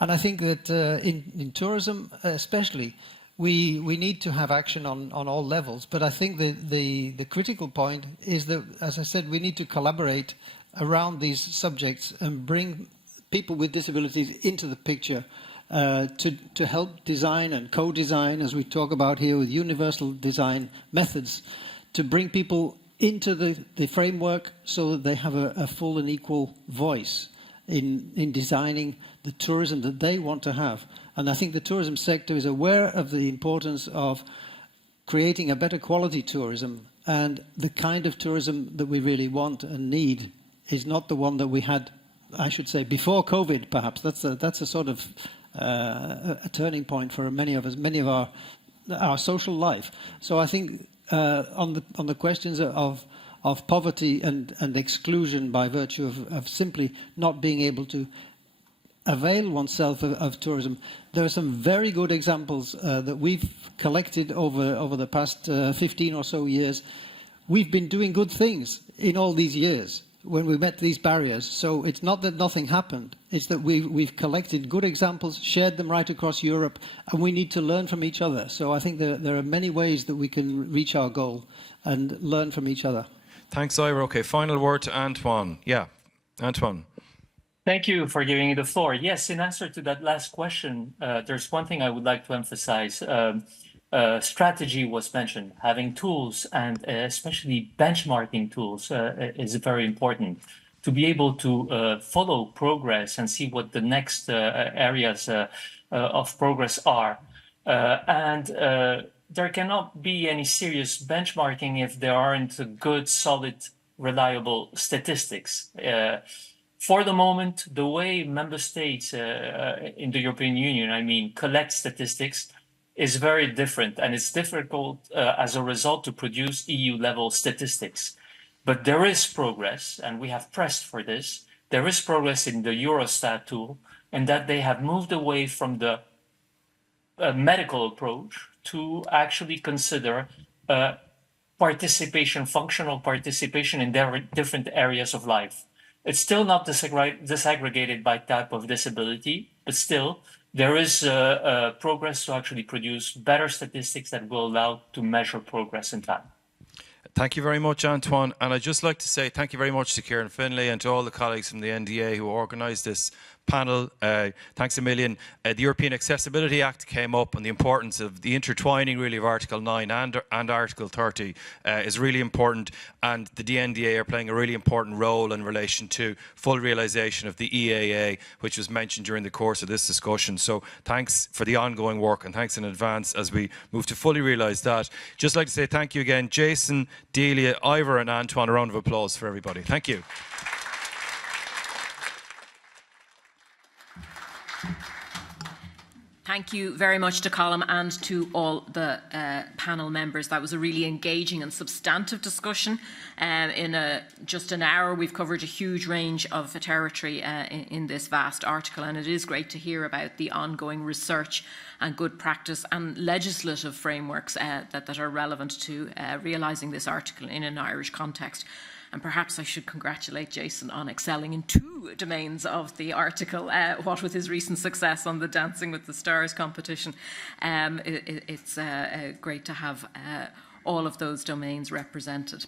And I think that in tourism especially, we need to have action on all levels. But I think the critical point is that, as I said, we need to collaborate around these subjects and bring people with disabilities into the picture to help design and co-design, as we talk about here with universal design methods, to bring people into the framework so that they have a full and equal voice in designing the tourism that they want to have. And I think the tourism sector is aware of the importance of creating a better quality tourism, and the kind of tourism that we really want and need is not the one that we had, I should say, before COVID, perhaps. That's a sort of a turning point for many of us, many of our social life. So I think on the questions of poverty and exclusion by virtue of simply not being able to avail oneself of tourism, there are some very good examples that we've collected over the past 15 or so years. We've been doing good things in all these years when we met these barriers. So it's not that nothing happened, it's that we've collected good examples, shared them right across Europe, and we need to learn from each other. So I think there are many ways that we can reach our goal and learn from each other. Thanks, Ivor. Okay, final word to Antoine. Yeah, Antoine. Thank you for giving me the floor. Yes, in answer to that last question, there's one thing I would like to emphasize. Strategy was mentioned. Having tools and especially benchmarking tools is very important to be able to follow progress and see what the next areas of progress are. There cannot be any serious benchmarking if there aren't good, solid, reliable statistics. For the moment, the way member states in the European Union, I mean, collect statistics is very different, and it's difficult as a result to produce EU-level statistics. But there is progress, and we have pressed for this. There is progress in the Eurostat tool, and that they have moved away from the medical approach to actually consider participation, functional participation in different areas of life. It's still not disaggregated by type of disability, but still there is progress to actually produce better statistics that will allow to measure progress in time. Thank you very much, Antoine. And I'd just like to say thank you very much to Kieran Finlay and to all the colleagues from the NDA who organised this panel. Thanks a million. The European Accessibility Act came up, and the importance of the intertwining really of Article 9 and Article 30 is really important, and the NDA are playing a really important role in relation to full realisation of the EAA, which was mentioned during the course of this discussion. So thanks for the ongoing work, and thanks in advance as we move to fully realise that. Just like to say thank you again, Jason, Delia, Ivor and Antoine. A round of applause for everybody. Thank you. Thank you very much to Colm and to all the panel members. That was a really engaging and substantive discussion. In just an hour, we've covered a huge range of territory in this vast article, and it is great to hear about the ongoing research and good practice and legislative frameworks that are relevant to realising this article in an Irish context. And perhaps I should congratulate Jason on excelling in 2 domains of the article, what with his recent success on the Dancing with the Stars competition. It's great to have all of those domains represented.